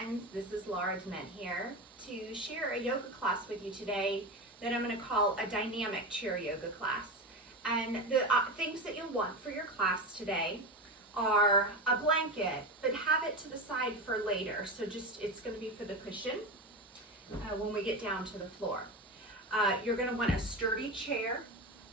friends, this is Laura Dement here to share a yoga class with you today that I'm going to call a dynamic chair yoga class. And the things that you'll want for your class today are a blanket, but have it to the side for later. So it's going to be for the cushion when we get down to the floor. You're going to want a sturdy chair.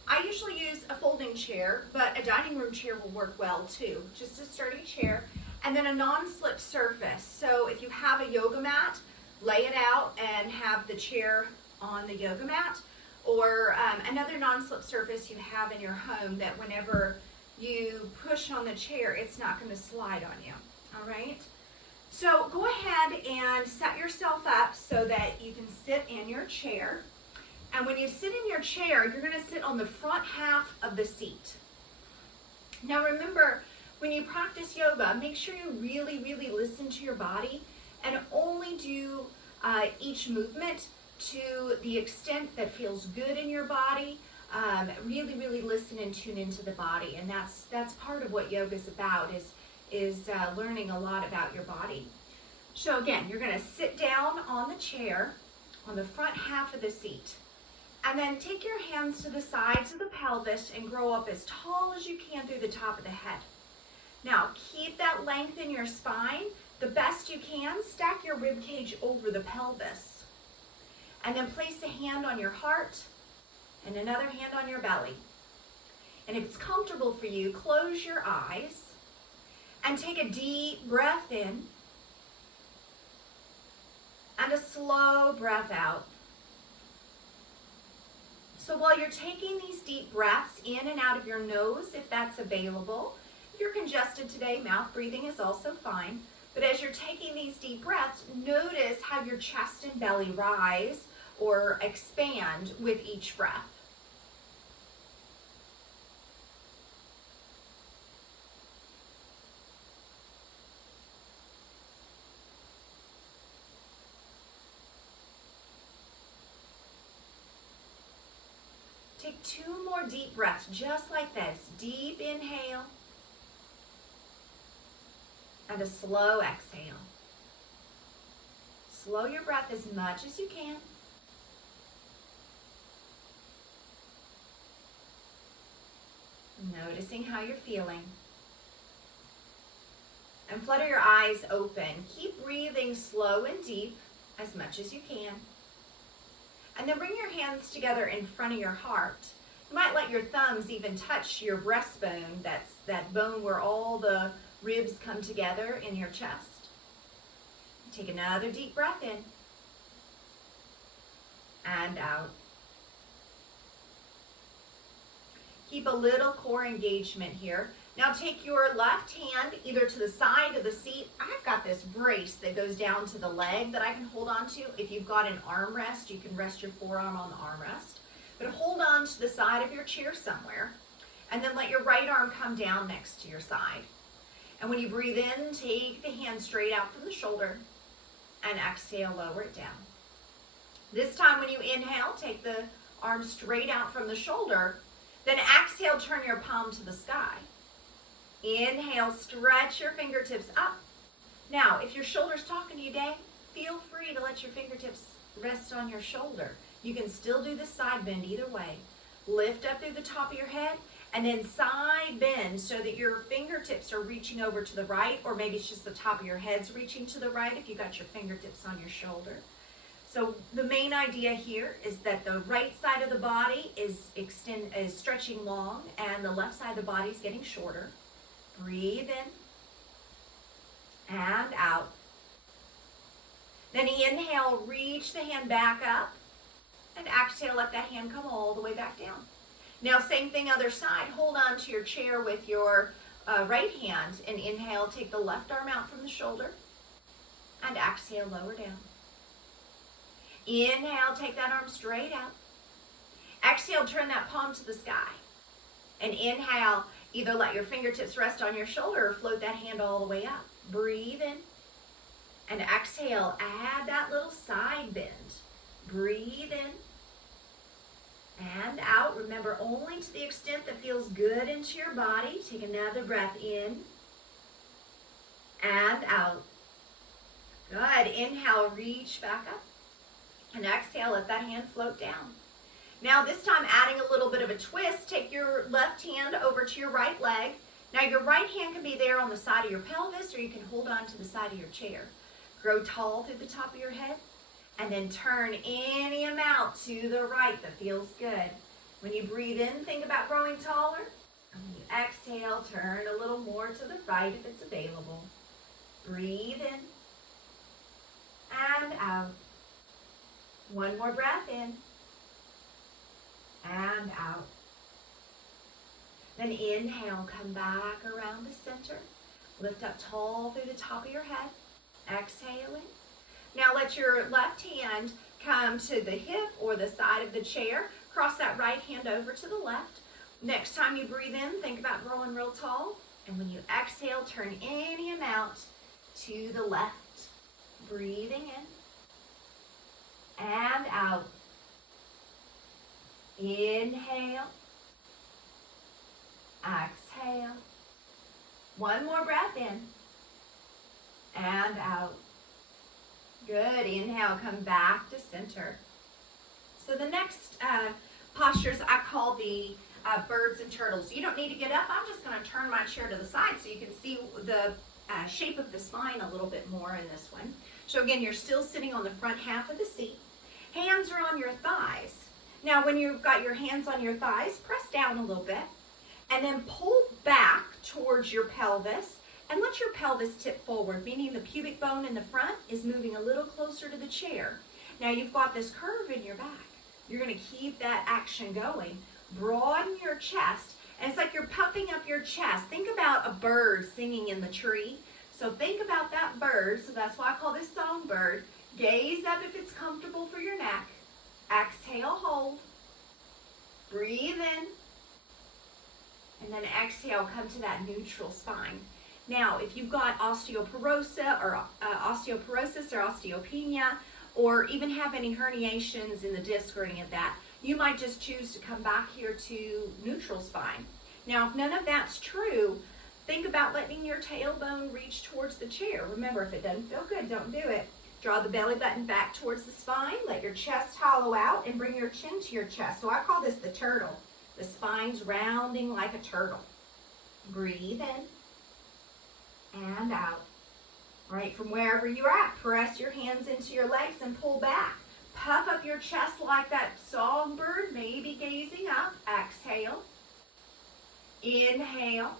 I usually use a folding chair, but a dining room chair will work well too. Just a sturdy chair. And then a non-slip surface. So if you have a yoga mat, lay it out and have the chair on the yoga mat. Or another non-slip surface you have in your home that whenever you push on the chair, it's not going to slide on you. All right? So go ahead and set yourself up so that you can sit in your chair. And when you sit in your chair, you're going to sit on the front half of the seat. Now remember, when you practice yoga, make sure you really, really listen to your body and only do each movement to the extent that feels good in your body. Really, really listen and tune into the body. And that's part of what yoga is about, is learning a lot about your body. So again, you're going to sit down on the chair on the front half of the seat. And then take your hands to the sides of the pelvis and grow up as tall as you can through the top of the head. Now, keep that length in your spine the best you can. Stack your rib cage over the pelvis. And then place a hand on your heart and another hand on your belly. And if it's comfortable for you, close your eyes and take a deep breath in and a slow breath out. So while you're taking these deep breaths in and out of your nose, if that's available, if you're congested today, mouth breathing is also fine. But as you're taking these deep breaths, notice how your chest and belly rise or expand with each breath. Take 2 more deep breaths, just like this. Deep inhale and a slow exhale. Slow your breath as much as you can. Noticing how you're feeling. And flutter your eyes open. Keep breathing slow and deep as much as you can. And then bring your hands together in front of your heart. You might let your thumbs even touch your breastbone. That's that bone where all the ribs come together in your chest. Take another deep breath in and out. Keep a little core engagement here. Now take your left hand either to the side of the seat. I've got this brace that goes down to the leg that I can hold on to. If you've got an armrest, you can rest your forearm on the armrest. But hold on to the side of your chair somewhere. And then let your right arm come down next to your side. And when you breathe in, take the hand straight out from the shoulder and exhale, lower it down. This time when you inhale, take the arm straight out from the shoulder. Then exhale, turn your palm to the sky. Inhale, stretch your fingertips up. Now, if your shoulder's talking to you today, feel free to let your fingertips rest on your shoulder. You can still do the side bend either way. Lift up through the top of your head and then side bend so that your fingertips are reaching over to the right, or maybe it's just the top of your head's reaching to the right if you got your fingertips on your shoulder. So the main idea here is that the right side of the body is stretching long and the left side of the body is getting shorter. Breathe in and out. Then inhale, reach the hand back up, and exhale, let that hand come all the way back down. Now same thing other side. Hold on to your chair with your right hand and inhale, take the left arm out from the shoulder and exhale, lower down. Inhale, take that arm straight out. Exhale, turn that palm to the sky. And inhale, either let your fingertips rest on your shoulder or float that hand all the way up. Breathe in. And exhale, add that little side bend. Breathe in. And out. Remember, only to the extent that feels good into your body. Take another breath in. And out. Good. inhale, reach back up. And exhale, let that hand float down. Now this time adding a little bit of a twist, take your left hand over to your right leg. Now your right hand can be there on the side of your pelvis, or you can hold on to the side of your chair. Grow tall through the top of your head, and then turn any amount to the right that feels good. When you breathe in, think about growing taller. And when you exhale, turn a little more to the right if it's available. Breathe in and out. One more breath in and out. Then inhale, come back around the center. Lift up tall through the top of your head. Exhaling. Now let your left hand come to the hip or the side of the chair. Cross that right hand over to the left. Next time you breathe in, think about growing real tall. And when you exhale, turn any amount to the left. Breathing in and out. Inhale. Exhale. One more breath in and out. Good. Inhale, come back to center. So the next postures I call the birds and turtles. You don't need to get up. I'm just going to turn my chair to the side so you can see the shape of the spine a little bit more in this one. So again, you're still sitting on the front half of the seat. Hands are on your thighs. Now when you've got your hands on your thighs, press down a little bit and then pull back towards your pelvis and let your pelvis tip forward, meaning the pubic bone in the front is moving a little closer to the chair. Now you've got this curve in your back. You're going to keep that action going. Broaden your chest. And it's like you're puffing up your chest. Think about a bird singing in the tree. So think about that bird. So that's why I call this songbird. Gaze up if it's comfortable for your neck. Exhale, hold. Breathe in. And then exhale, come to that neutral spine. Now, if you've got osteoporosis or osteopenia, or even have any herniations in the disc or any of that, you might just choose to come back here to neutral spine. Now, if none of that's true, think about letting your tailbone reach towards the chair. Remember, if it doesn't feel good, don't do it. Draw the belly button back towards the spine, let your chest hollow out, and bring your chin to your chest. So I call this the turtle. The spine's rounding like a turtle. Breathe in and out. Right from wherever you're at, press your hands into your legs and pull back. Puff up your chest like that songbird, maybe gazing up. Exhale. Inhale.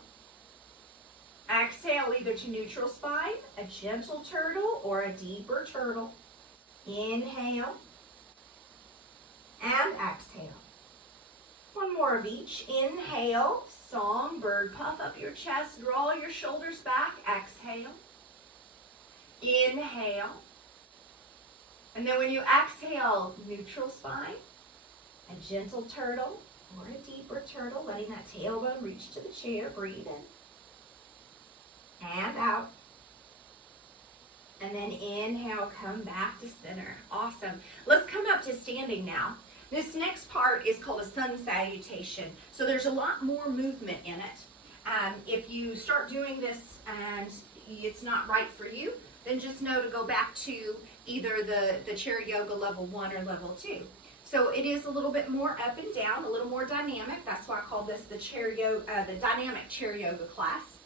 Exhale either to neutral spine, a gentle turtle, or a deeper turtle. Inhale. And exhale. One more of each. Inhale, songbird. Puff up your chest, draw your shoulders back. Exhale. Inhale. And then when you exhale, neutral spine, a gentle turtle or a deeper turtle, letting that tailbone reach to the chair. Breathe in and out. And then inhale, come back to center. Awesome. Let's come up to standing now. This next part is called a sun salutation. So there's a lot more movement in it. If you start doing this and it's not right for you, then just know to go back to either the chair yoga level 1 or level 2. So it is a little bit more up and down, a little more dynamic. That's why I call this the dynamic chair yoga class.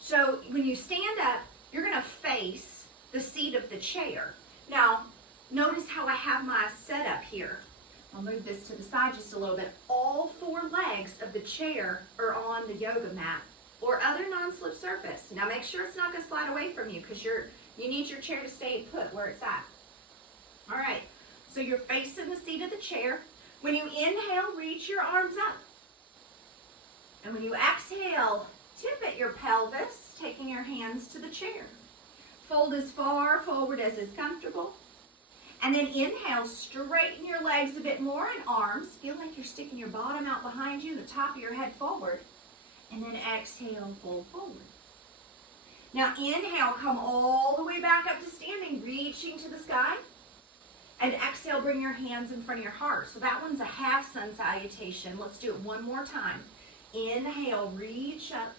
So when you stand up, you're going to face the seat of the chair. Now, notice how I have my setup here. I'll move this to the side just a little bit. All 4 legs of the chair are on the yoga mat or other non-slip surface. Now make sure it's not going to slide away from you because you need your chair to stay put where it's at. All right, so you're facing the seat of the chair. When you inhale, reach your arms up. And when you exhale, tip at your pelvis, taking your hands to the chair. Fold as far forward as is comfortable. And then inhale, straighten your legs a bit more and arms. Feel like you're sticking your bottom out behind you, the top of your head forward. And then exhale, fold forward. Now inhale, come all the way back up to standing, reaching to the sky. And exhale, bring your hands in front of your heart. So that one's a half sun salutation. Let's do it one more time. Inhale, reach up.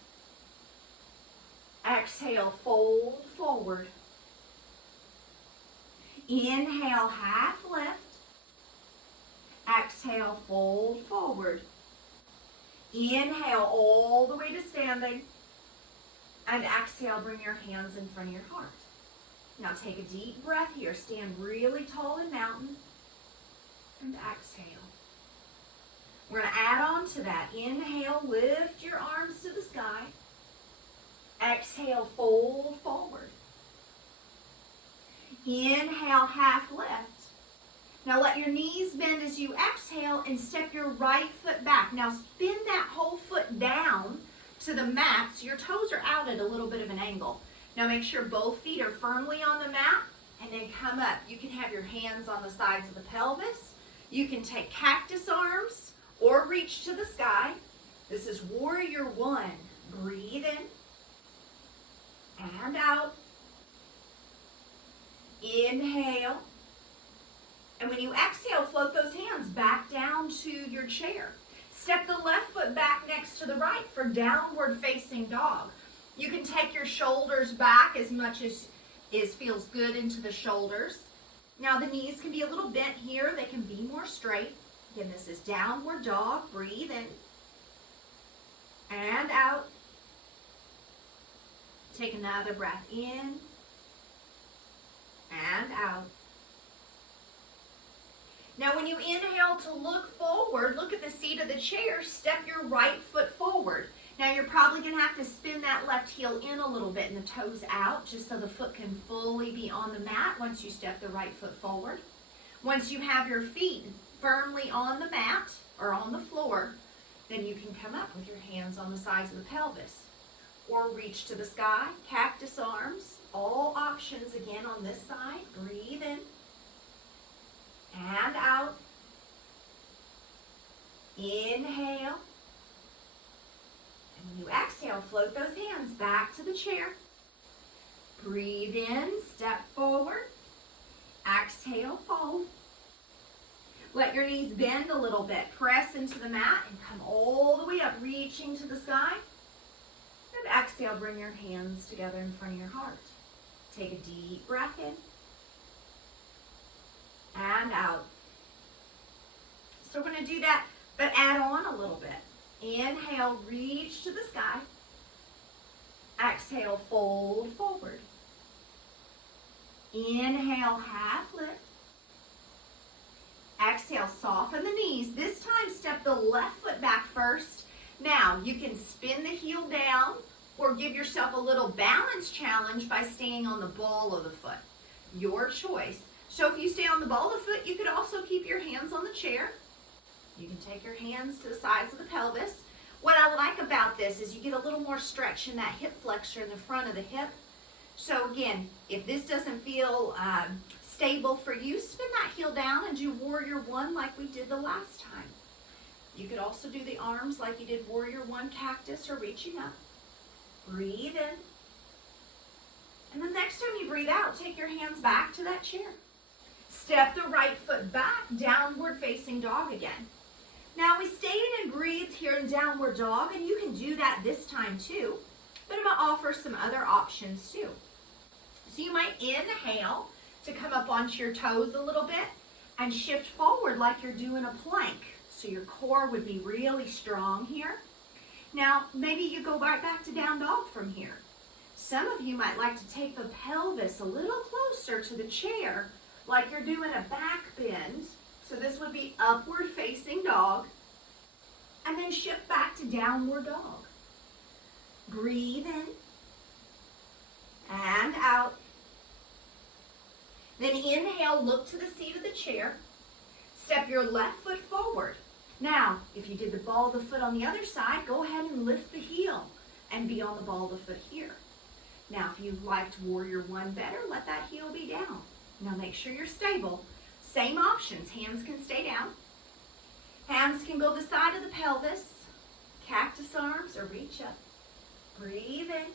Exhale, fold forward. Inhale, half lift. Exhale, fold forward. Inhale all the way to standing. And exhale, bring your hands in front of your heart. Now take a deep breath here. Stand really tall in mountain. And exhale. We're going to add on to that. Inhale, lift your arms to the sky. Exhale, fold forward. Inhale, half lift. Now let your knees bend as you exhale and step your right foot back. Now spin that whole foot down to the mat so your toes are out at a little bit of an angle. Now make sure both feet are firmly on the mat and then come up. You can have your hands on the sides of the pelvis. You can take cactus arms or reach to the sky. This is warrior one. Breathe in and out. Inhale. And when you exhale, float those hands back down to your chair. Step the left foot back next to the right for downward facing dog. You can take your shoulders back as much as feels good into the shoulders. Now the knees can be a little bent here. They can be more straight. Again, this is downward dog. Breathe in and out. Take another breath in and out. Now when you inhale to look forward, look at the seat of the chair, step your right foot forward. Now you're probably going to have to spin that left heel in a little bit and the toes out just so the foot can fully be on the mat once you step the right foot forward. Once you have your feet firmly on the mat or on the floor, then you can come up with your hands on the sides of the pelvis or reach to the sky, cactus arms, all options again on this side. Breathe in and out. Inhale. And when you exhale, float those hands back to the chair. Breathe in, step forward. Exhale, fold. Let your knees bend a little bit. Press into the mat and come all the way up, reaching to the sky. And exhale, bring your hands together in front of your heart. Take a deep breath in and out. So we're going to do that, but add on a little bit. Inhale, reach to the sky. Exhale, fold forward. Inhale, half lift. Exhale, soften the knees. This time, step the left foot back first. Now, you can spin the heel down or give yourself a little balance challenge by staying on the ball of the foot. Your choice. So if you stay on the ball of the foot, you could also keep your hands on the chair. You can take your hands to the sides of the pelvis. What I like about this is you get a little more stretch in that hip flexor in the front of the hip. So again, if this doesn't feel stable for you, spin that heel down and do warrior one like we did the last time. You could also do the arms like you did warrior one, cactus, or reaching up. Breathe in. And the next time you breathe out, take your hands back to that chair. Step the right foot back, downward facing dog again. Now we stayed and breathed here in downward dog, and you can do that this time too, but I'm going to offer some other options too. So you might inhale to come up onto your toes a little bit and shift forward like you're doing a plank. So your core would be really strong here. Now maybe you go right back to down dog from here. Some of you might like to take the pelvis a little closer to the chair like you're doing a back bend. So this would be upward facing dog. And then shift back to downward dog. Breathe in and out. Then inhale, look to the seat of the chair. Step your left foot forward. Now, if you did the ball of the foot on the other side, go ahead and lift the heel and be on the ball of the foot here. Now, if you liked warrior one better, let that heel be down. Now make sure you're stable. Same options. Hands can stay down. Hands can go to the side of the pelvis. Cactus arms or reach up. Breathe in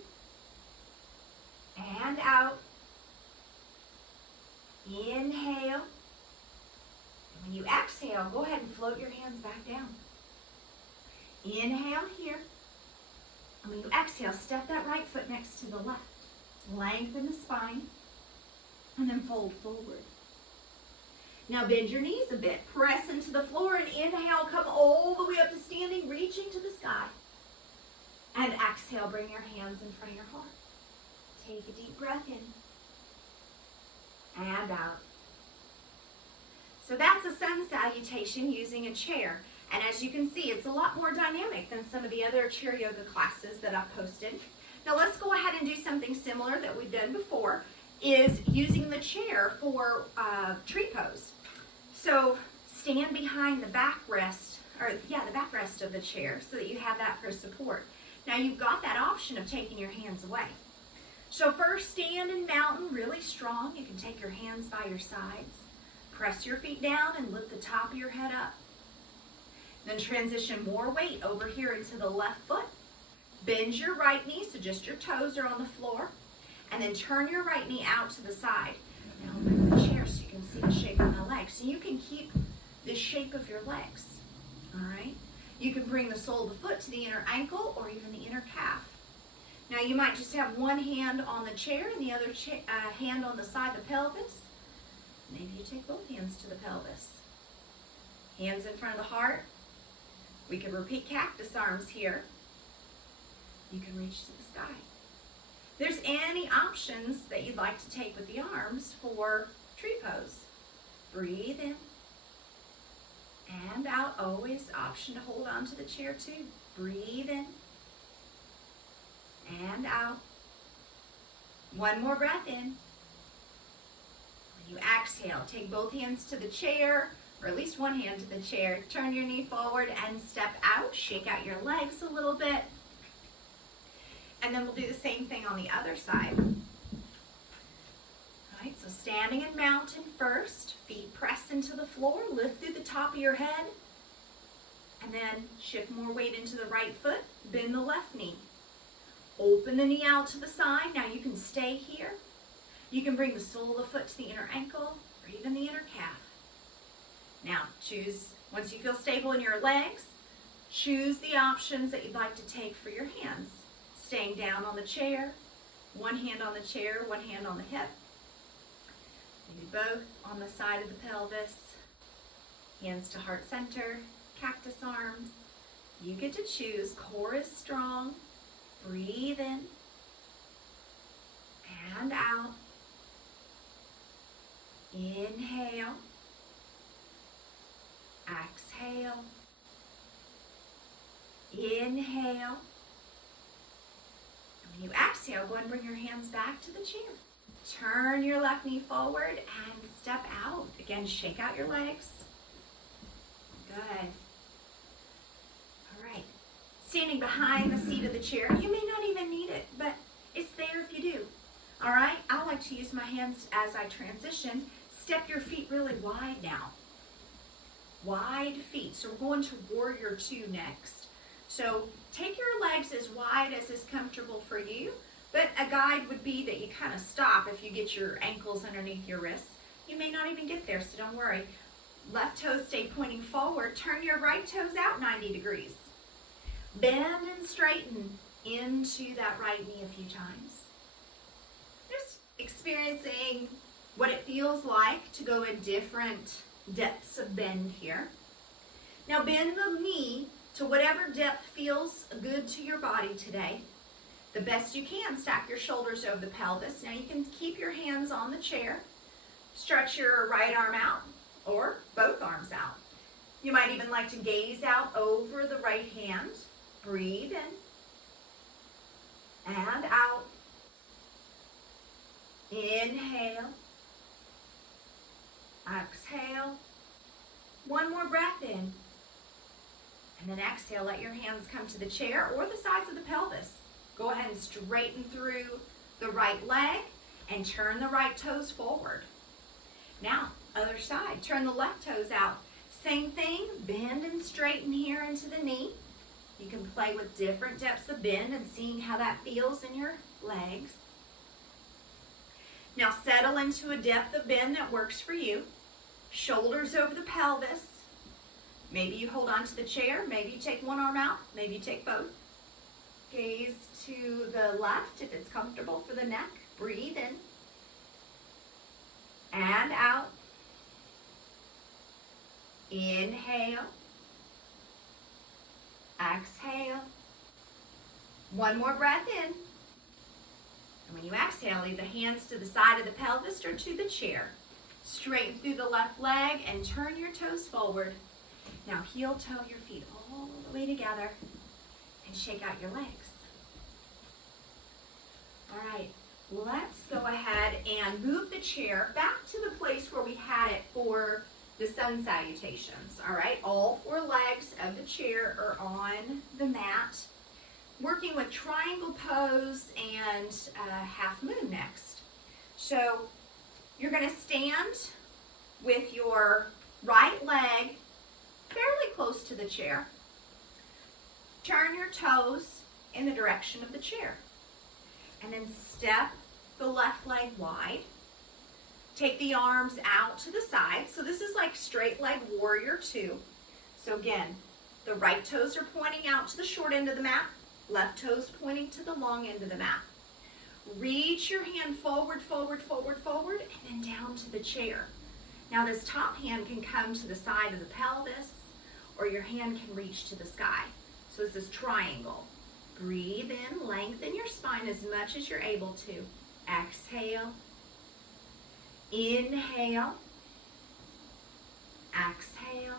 and out. Inhale. And when you exhale, go ahead and float your hands back down. Inhale here. And when you exhale, step that right foot next to the left. Lengthen the spine. And then fold forward. Now bend your knees a bit. Press into the floor and inhale. Come all the way up to standing, reaching to the sky. And exhale, bring your hands in front of your heart. Take a deep breath in. And out. So that's a sun salutation using a chair. And as you can see, it's a lot more dynamic than some of the other chair yoga classes that I've posted. Now let's go ahead and do something similar that we've done before, is using the chair for tree pose. So stand behind the backrest, the backrest of the chair so that you have that for support. Now you've got that option of taking your hands away. So first stand in mountain really strong. You can take your hands by your sides. Press your feet down and lift the top of your head up. Then transition more weight over here into the left foot. Bend your right knee so just your toes are on the floor. And then turn your right knee out to the side. Now move the chair so you can see the shape of the legs. So you can keep the shape of your legs. All right? You can bring the sole of the foot to the inner ankle or even the inner calf. Now you might just have one hand on the chair and the other hand on the side of the pelvis. Maybe you take both hands to the pelvis. Hands in front of the heart. We can repeat cactus arms here. You can reach to the sky. There's any options that you'd like to take with the arms for tree pose. Breathe in and out. Always option to hold on to the chair too. Breathe in and out. One more breath in. When you exhale, take both hands to the chair, or at least one hand to the chair. Turn your knee forward and step out. Shake out your legs a little bit. And then we'll do the same thing on the other side. All right, so standing in mountain first. Feet press into the floor. Lift through the top of your head. And then shift more weight into the right foot. Bend the left knee. Open the knee out to the side. Now you can stay here. You can bring the sole of the foot to the inner ankle or even the inner calf. Now choose, once you feel stable in your legs, choose the options that you'd like to take for your hands. Staying down on the chair, one hand on the chair, one hand on the hip. Maybe both on the side of the pelvis. Hands to heart center, cactus arms. You get to choose. Core is strong. Breathe in and out. Inhale. Exhale. Inhale. When you exhale, go ahead and bring your hands back to the chair. Turn your left knee forward and step out. Again, shake out your legs. Good. All right. Standing behind the seat of the chair. You may not even need it, but it's there if you do. All right. I like to use my hands as I transition. Step your feet really wide now. Wide feet. So we're going to Warrior 2 next. So take your legs as wide as is comfortable for you, but a guide would be that you kind of stop if you get your ankles underneath your wrists. You may not even get there, so don't worry. Left toes stay pointing forward. Turn your right toes out 90 degrees. Bend and straighten into that right knee a few times. Just experiencing what it feels like to go in different depths of bend here. Now bend the knee to whatever depth feels good to your body today. The best you can, stack your shoulders over the pelvis. Now you can keep your hands on the chair. Stretch your right arm out or both arms out. You might even like to gaze out over the right hand. Breathe in and out. Inhale. Exhale. One more breath in. And then exhale, let your hands come to the chair or the sides of the pelvis. Go ahead and straighten through the right leg and turn the right toes forward. Now, other side, turn the left toes out. Same thing, bend and straighten here into the knee. You can play with different depths of bend and seeing how that feels in your legs. Now settle into a depth of bend that works for you. Shoulders over the pelvis. Maybe you hold on to the chair, maybe you take one arm out, maybe you take both. Gaze to the left if it's comfortable for the neck. Breathe in and out. Inhale. Exhale. One more breath in. And when you exhale, leave the hands to the side of the pelvis or to the chair. Straighten through the left leg and turn your toes forward. Now heel toe your feet all the way together and shake out your legs. All right, let's go ahead and move the chair back to the place where we had it for the sun salutations. All right, all 4 legs of the chair are on the mat. Working with triangle pose and half moon next. So you're going to stand with your right leg fairly close to the chair. Turn your toes in the direction of the chair. And then step the left leg wide. Take the arms out to the side. So this is like straight leg warrior 2. So again, the right toes are pointing out to the short end of the mat. Left toes pointing to the long end of the mat. Reach your hand forward, forward, forward, forward, and then down to the chair. Now this top hand can come to the side of the pelvis, or your hand can reach to the sky. So it's this triangle. Breathe in, lengthen your spine as much as you're able to. Exhale. Inhale. Exhale.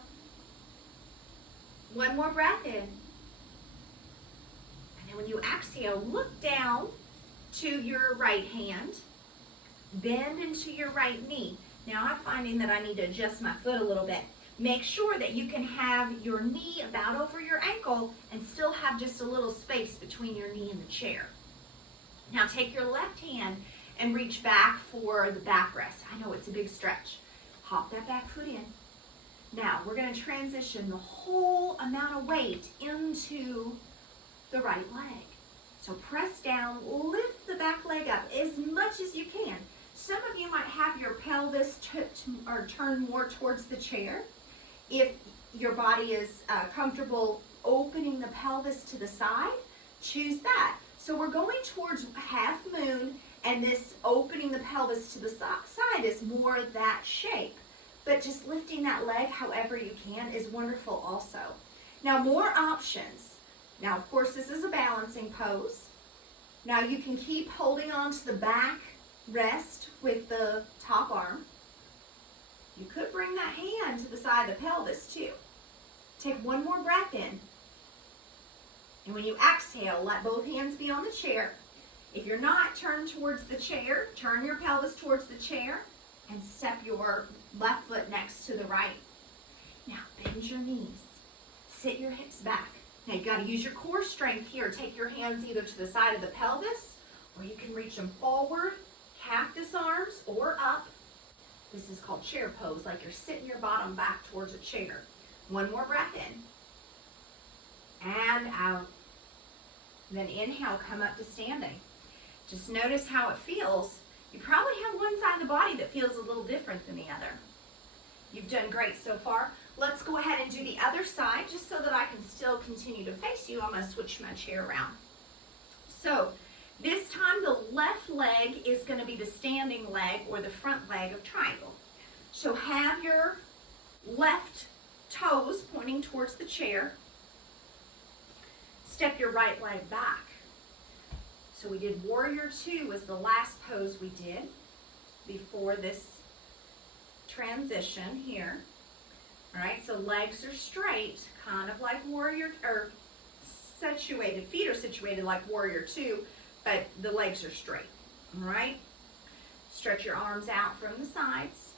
One more breath in. And when you exhale, look down to your right hand. Bend into your right knee. Now I'm finding that I need to adjust my foot a little bit. Make sure that you can have your knee about over your ankle and still have just a little space between your knee and the chair. Now take your left hand and reach back for the back rest. I know it's a big stretch. Hop that back foot in. Now we're going to transition the whole amount of weight into the right leg. So press down, lift the back leg up as much as you can. Some of you might have your pelvis turn more towards the chair. If your body is comfortable opening the pelvis to the side, choose that. So we're going towards half moon, and this opening the pelvis to the side is more that shape. But just lifting that leg however you can is wonderful also. Now more options. Now, of course, this is a balancing pose. Now, you can keep holding on to the back rest with the top arm. You could bring that hand to the side of the pelvis, too. Take one more breath in. And when you exhale, let both hands be on the chair. If you're not, turn towards the chair. Turn your pelvis towards the chair and step your left foot next to the right. Now, bend your knees. Sit your hips back. Now you've got to use your core strength here. Take your hands either to the side of the pelvis, or you can reach them forward, cactus arms, or up. This is called chair pose, like you're sitting your bottom back towards a chair. One more breath in. And out. Then inhale, come up to standing. Just notice how it feels. You probably have one side of the body that feels a little different than the other. You've done great so far. Let's go ahead and do the other side just so that I can still continue to face you. I'm going to switch my chair around. So this time the left leg is going to be the standing leg or the front leg of triangle. So have your left toes pointing towards the chair. Step your right leg back. So we did Warrior 2 was the last pose we did before this transition here. All right, so legs are straight, kind of like Warrior, or situated, feet are situated like Warrior 2, but the legs are straight. All right, stretch your arms out from the sides.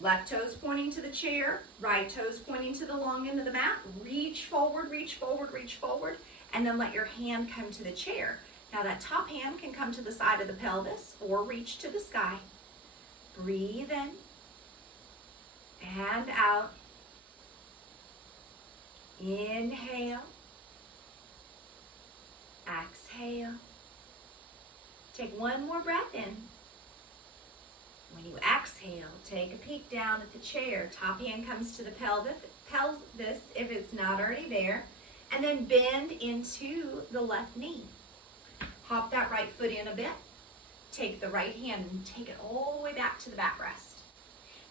Left toes pointing to the chair, right toes pointing to the long end of the mat. Reach forward, reach forward, reach forward, and then let your hand come to the chair. Now that top hand can come to the side of the pelvis or reach to the sky. Breathe in and out. Inhale. Exhale. Take one more breath in. When you exhale, take a peek down at the chair. Top hand comes to the pelvis if it's not already there. And then bend into the left knee. Hop that right foot in a bit. Take the right hand and take it all the way back to the backrest.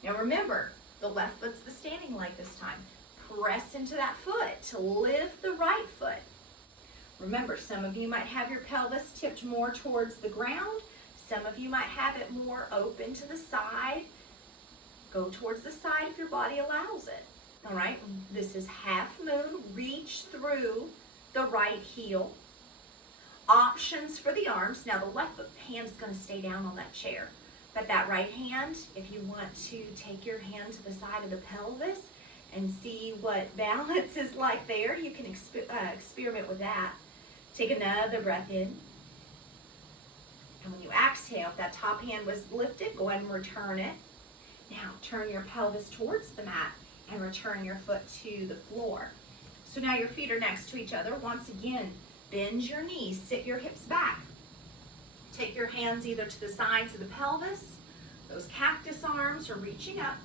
Now remember, The left foot's the standing leg this time. Press into that foot to lift the right foot. Remember, some of you might have your pelvis tipped more towards the ground. Some of you might have it more open to the side. Go towards the side if your body allows it. All right, this is half moon. Reach through the right heel. Options for the arms. Now the left hand's going to stay down on that chair. But that right hand, if you want to take your hand to the side of the pelvis and see what balance is like there, you can experiment with that. Take another breath in. And when you exhale, if that top hand was lifted, go ahead and return it. Now turn your pelvis towards the mat and return your foot to the floor. So now your feet are next to each other. Once again, bend your knees, sit your hips back. Take your hands either to the sides of the pelvis. Those cactus arms are reaching up.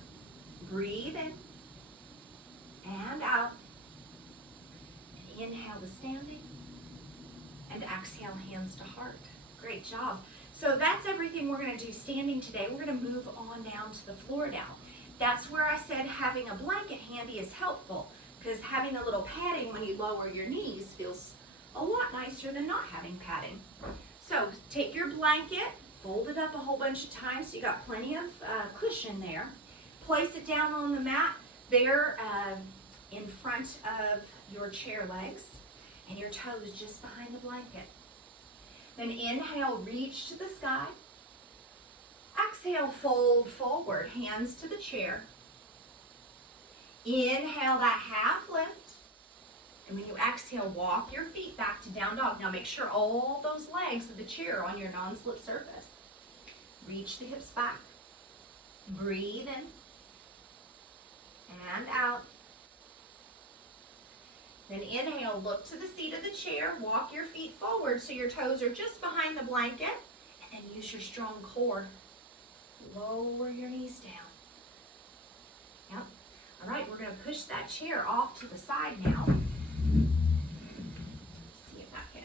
Breathe in and out. Inhale to standing and exhale, hands to heart. Great job. So that's everything we're going to do standing today. We're going to move on down to the floor now. That's where I said having a blanket handy is helpful, because having a little padding when you lower your knees feels a lot nicer than not having padding. So take your blanket, fold it up a whole bunch of times so you got plenty of cushion there. Place it down on the mat there in front of your chair legs, and your toes just behind the blanket. Then inhale, reach to the sky. Exhale, fold forward, hands to the chair. Inhale that half lift. And when you exhale, walk your feet back to down dog. Now make sure all those legs of the chair are on your non-slip surface. Reach the hips back. Breathe in and out. Then inhale, look to the seat of the chair, walk your feet forward so your toes are just behind the blanket, and then use your strong core. Lower your knees down. Yep. All right, we're going to push that chair off to the side now. See if I can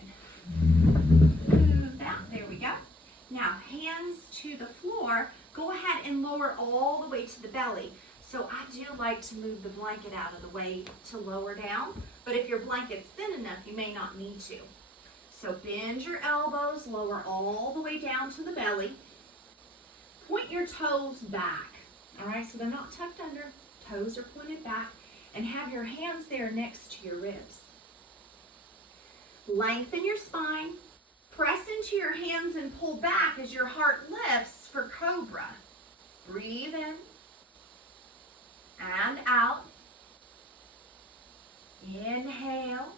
move that. There we go. Now, hands to the floor. Go ahead and lower all the way to the belly. So I do like to move the blanket out of the way to lower down, but if your blanket's thin enough, you may not need to. So bend your elbows, lower all the way down to the belly. Point your toes back, all right, so they're not tucked under, toes are pointed back, and have your hands there next to your ribs. Lengthen your spine, press into your hands and pull back as your heart lifts for cobra. Breathe in and out. Inhale.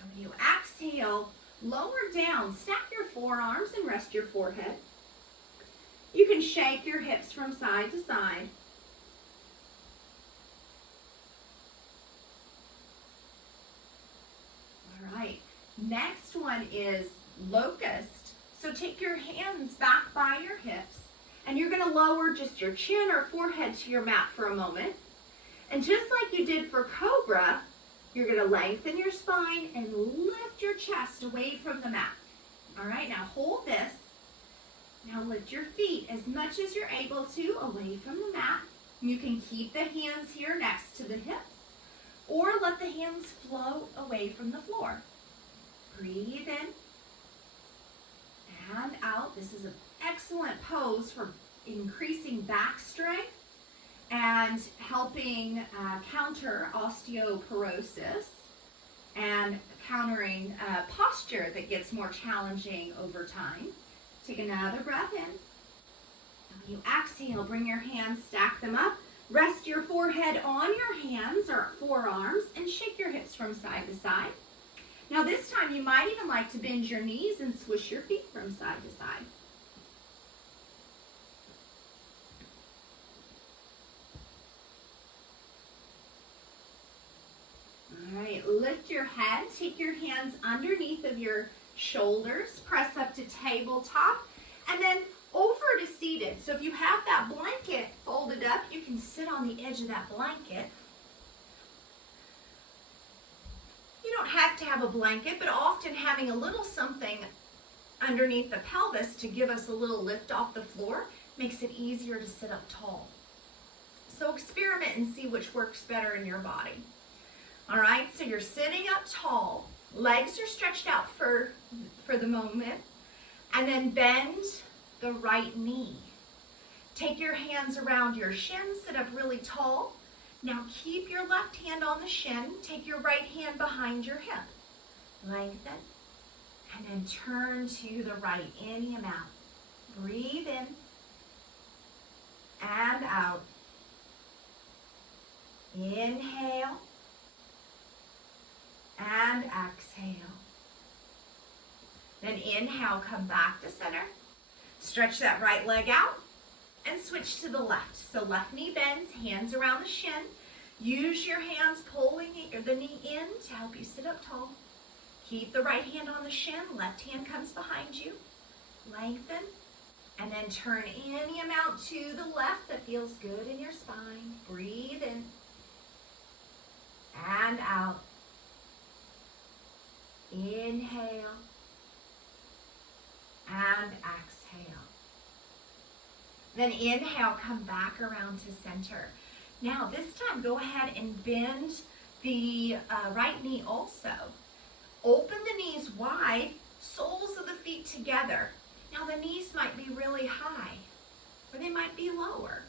And when you exhale, lower down. Stack your forearms and rest your forehead. You can shake your hips from side to side. All right. Next one is locust. So take your hands back by your hips. And you're going to lower just your chin or forehead to your mat for a moment. And just like you did for cobra, you're going to lengthen your spine and lift your chest away from the mat. All right, now hold this. Now lift your feet as much as you're able to away from the mat. You can keep the hands here next to the hips, or let the hands float away from the floor. Breathe in and out. This is an excellent pose for increasing back strength and helping counter osteoporosis and countering posture that gets more challenging over time. Take another breath in. And when you exhale, bring your hands, stack them up. Rest your forehead on your hands or forearms and shake your hips from side to side. Now this time you might even like to bend your knees and swish your feet from side to side. All right, lift your head, take your hands underneath of your shoulders, press up to tabletop, and then over to seated. So if you have that blanket folded up, you can sit on the edge of that blanket. You don't have to have a blanket, but often having a little something underneath the pelvis to give us a little lift off the floor makes it easier to sit up tall. So experiment and see which works better in your body. All right, so you're sitting up tall. Legs are stretched out for the moment. And then bend the right knee. Take your hands around your shin, sit up really tall. Now keep your left hand on the shin. Take your right hand behind your hip. Lengthen. And then turn to the right. In and out. Breathe in. And out. Inhale. And exhale. Then inhale, come back to center. Stretch that right leg out and switch to the left. So left knee bends, hands around the shin. Use your hands pulling the knee in to help you sit up tall. Keep the right hand on the shin, left hand comes behind you. Lengthen, and then turn any amount to the left that feels good in your spine. Breathe in and out. Inhale and exhale. Then inhale, come back around to center. Now this time go ahead and bend the right knee also. Open the knees wide, soles of the feet together. Now the knees might be really high or they might be lower.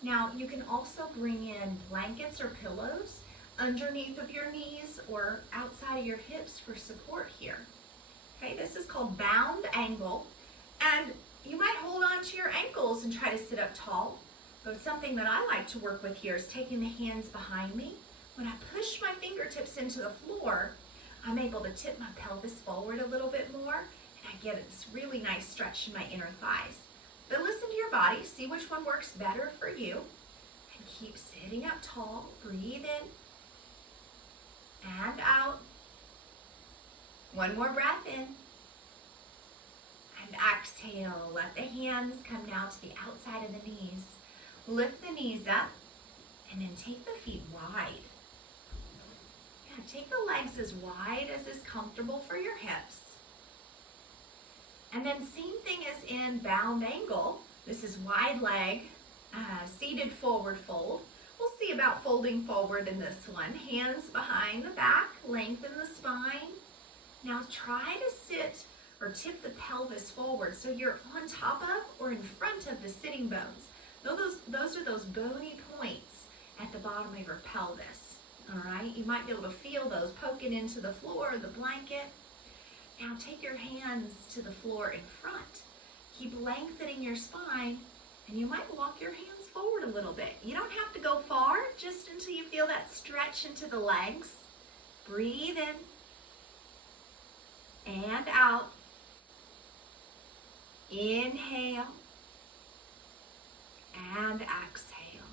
Now you can also bring in blankets or pillows underneath of your knees or outside of your hips for support here. Okay, this is called bound angle, and you might hold on to your ankles and try to sit up tall, but something that I like to work with here is taking the hands behind me. When I push my fingertips into the floor, I'm able to tip my pelvis forward a little bit more, and I get this really nice stretch in my inner thighs. But listen to your body, see which one works better for you, and keep sitting up tall. Breathe in and out. One more breath in. And exhale. Let the hands come now to the outside of the knees. Lift the knees up and then take the feet wide. Yeah, take the legs as wide as is comfortable for your hips. And then same thing as in bound angle. This is wide leg, seated forward fold. We'll see about folding forward in this one. Hands behind the back, lengthen the spine. Now try to sit or tip the pelvis forward so you're on top of or in front of the sitting bones. Those are those bony points at the bottom of your pelvis. All right, you might be able to feel those poking into the floor or the blanket. Now take your hands to the floor in front. Keep lengthening your spine, and you might walk your hands forward a little bit. You don't have to go far, just until you feel that stretch into the legs. Breathe in and out. Inhale and exhale.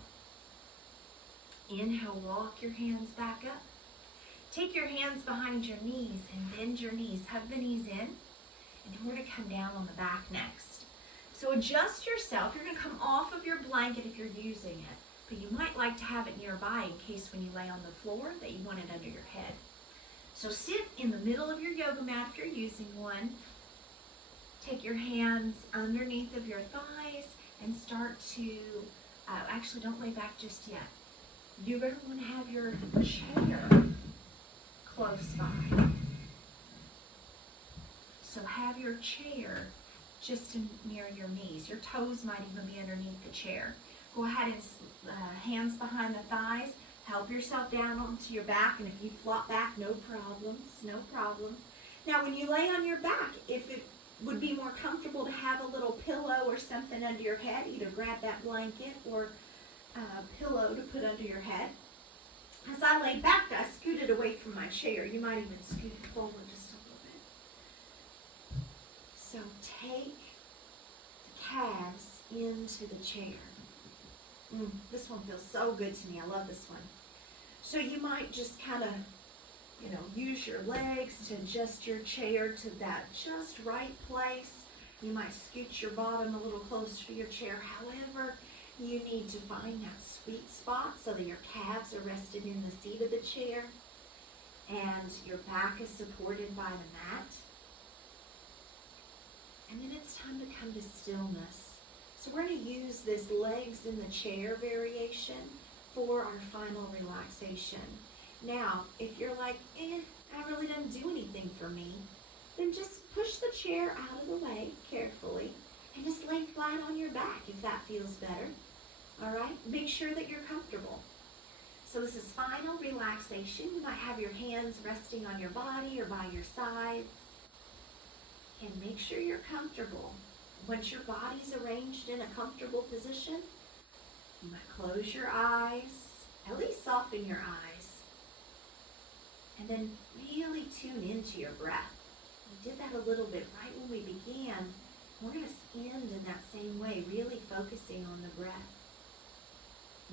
Inhale, walk your hands back up. Take your hands behind your knees and bend your knees. Hug the knees in. And we're going to come down on the back next. So adjust yourself. You're going to come off of your blanket if you're using it. But you might like to have it nearby in case when you lay on the floor that you want it under your head. So sit in the middle of your yoga mat if you're using one. Take your hands underneath of your thighs and start to, actually don't lay back just yet. You're going to want to have your chair close by. So have your chair just near your knees. Your toes might even be underneath the chair. Go ahead and hands behind the thighs. Help yourself down onto your back, and if you flop back, no problems, no problems. Now when you lay on your back, if it would be more comfortable to have a little pillow or something under your head, either grab that blanket or a pillow to put under your head. As I lay back, I scooted away from my chair. You might even scoot it forward just a little bit. So take the calves into the chair. This one feels so good to me. I love this one. So you might just kind of, use your legs to adjust your chair to that just right place. You might scoot your bottom a little closer to your chair. However, you need to find that sweet spot so that your calves are rested in the seat of the chair and your back is supported by the mat. And then it's time to come to stillness. So we're going to use this legs in the chair variation for our final relaxation. Now, if you're like, that really doesn't do anything for me, then just push the chair out of the way carefully and just lay flat on your back if that feels better. All right? Make sure that you're comfortable. So this is final relaxation. You might have your hands resting on your body or by your sides. And make sure you're comfortable. Once your body's arranged in a comfortable position, you might close your eyes, at least soften your eyes, and then really tune into your breath. We did that a little bit right when we began. We're going to end in that same way, really focusing on the breath.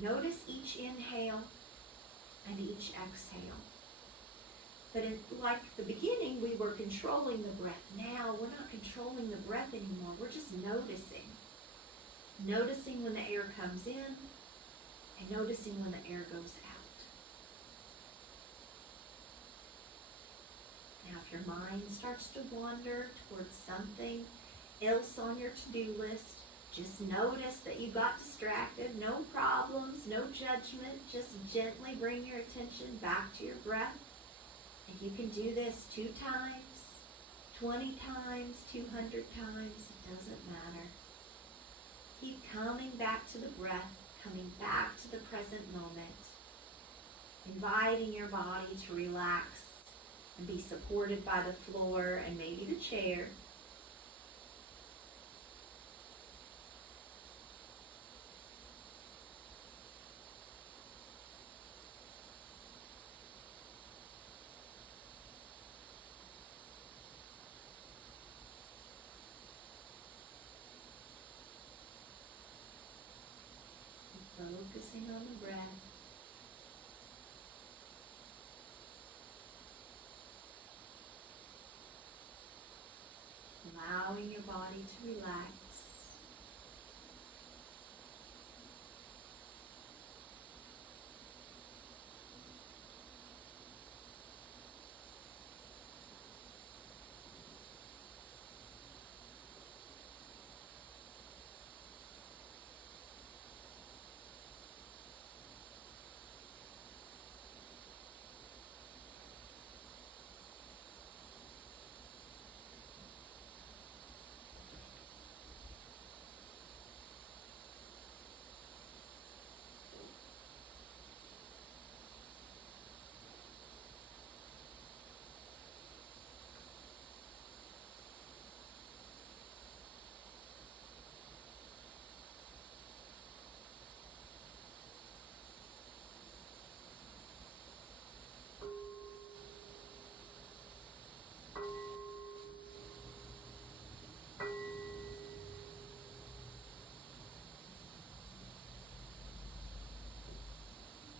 Notice each inhale and each exhale. But like the beginning, we were controlling the breath. Now we're not controlling the breath anymore. We're just noticing. Noticing when the air comes in and noticing when the air goes out. Now if your mind starts to wander towards something else on your to-do list, just notice that you got distracted. No problems, no judgment. Just gently bring your attention back to your breath. And you can do this 2 times, 20 times, 200 times. It doesn't matter. Keep coming back to the breath, coming back to the present moment. Inviting your body to relax and be supported by the floor and maybe the chair. Focusing on the breath. Allowing your body to relax.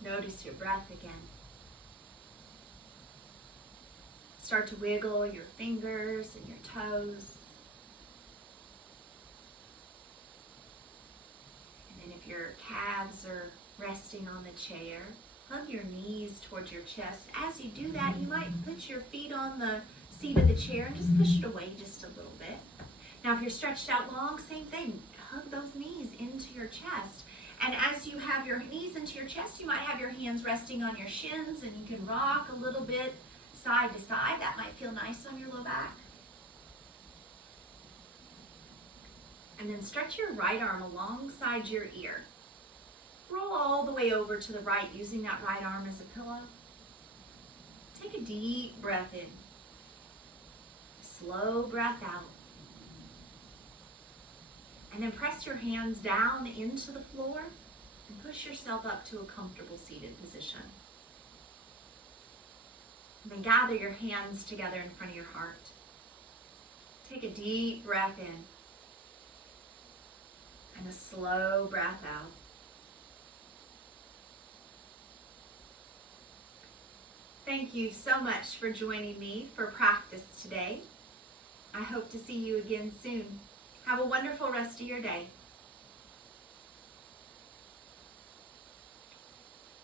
Notice your breath again. Start to wiggle your fingers and your toes. And then if your calves are resting on the chair, hug your knees towards your chest. As you do that, you might put your feet on the seat of the chair and just push it away just a little bit. Now if you're stretched out long, same thing. Hug those knees into your chest. And as you have your knees into your chest, you might have your hands resting on your shins and you can rock a little bit side to side. That might feel nice on your low back. And then stretch your right arm alongside your ear. Roll all the way over to the right using that right arm as a pillow. Take a deep breath in. Slow breath out. And then press your hands down into the floor and push yourself up to a comfortable seated position. And then gather your hands together in front of your heart. Take a deep breath in and a slow breath out. Thank you so much for joining me for practice today. I hope to see you again soon. Have a wonderful rest of your day.